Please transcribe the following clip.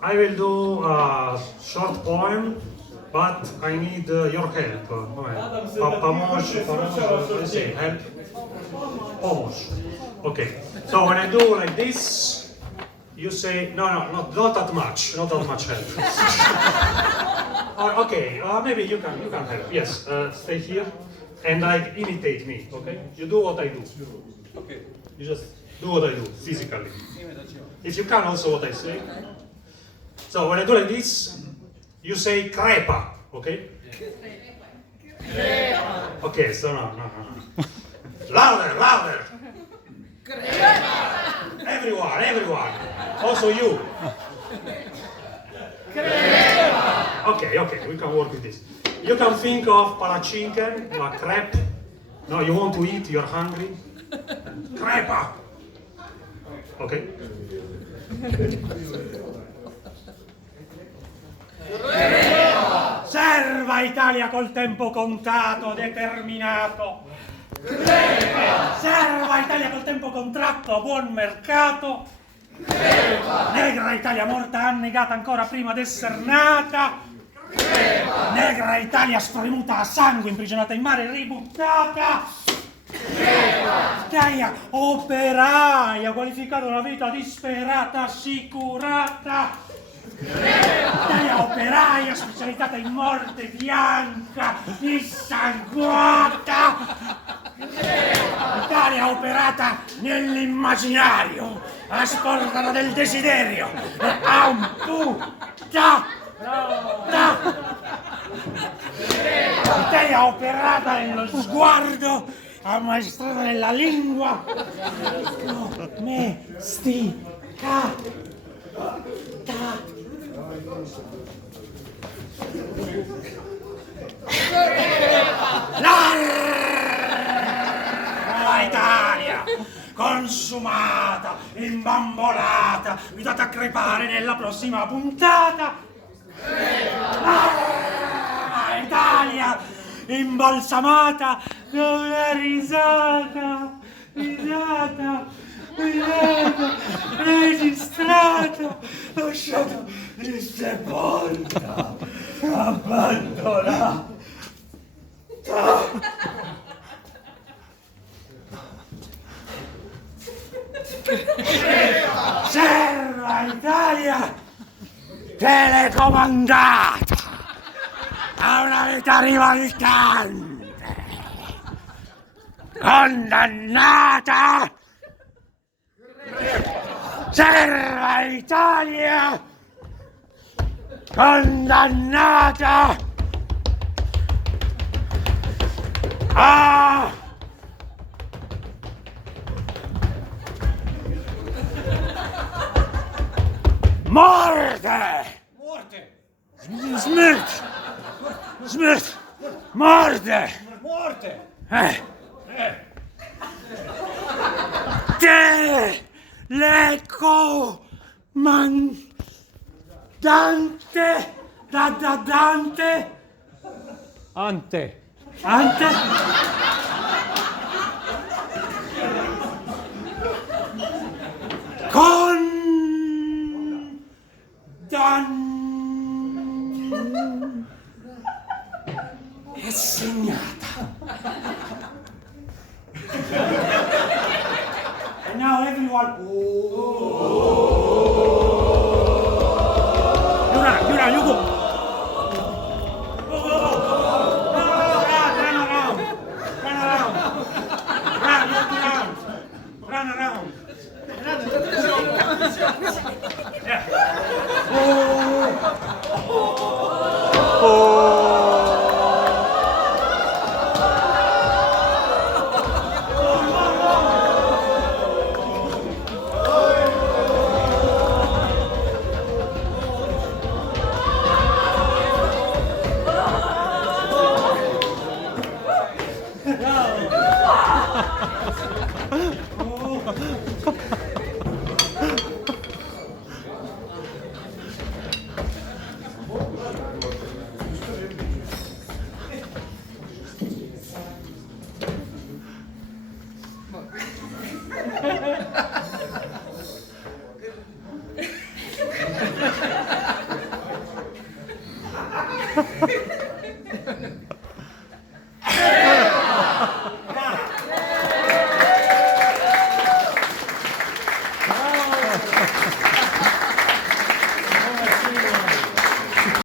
I will do a short poem, but I need your help. Let's say help. Pomosh. Okay. So when I do like this, you say no, not that much help. Okay, maybe you can help. Yes, stay here and like imitate me. Okay, you do what I do. Okay, you just do what I do physically. If you can, also what I say. So when I do like this, you say crepa. Okay. Crepa. Okay, so no. Louder. Crepa. Everyone. Also you. Crepa. Okay, we can work with this. You can think of palachinken, like crepe. No, you want to eat, you're hungry. Crepa. Okay. Serva Italia col tempo contato, determinato. Serva Italia col tempo contratto, a buon mercato. Negra Italia morta, annegata ancora prima d'esser nata. Negra Italia spremuta a sangue, imprigionata in mare, ributtata. Italia operaia, qualificata una vita disperata, assicurata. Italia operaia, specializzata in morte bianca, dissanguata. Italia operata nell'immaginario, a sporcano del desiderio, amputata. Italia operata nello sguardo, ammaestrata nella lingua, domesticata. La Italia, consumata, imbambolata, vi date a crepare nella prossima puntata. La Italia, imbalsamata, una risata, registrata, lasciato in sepolta, abbandonata. Serva Italia, telecomandata a una vita rivoltante, condannata. Serva Italia, condannata a morte! Smrt! Morte! Telecomandante! Dante! Ante! È segnata. And now everyone. You go. Run around. Ante.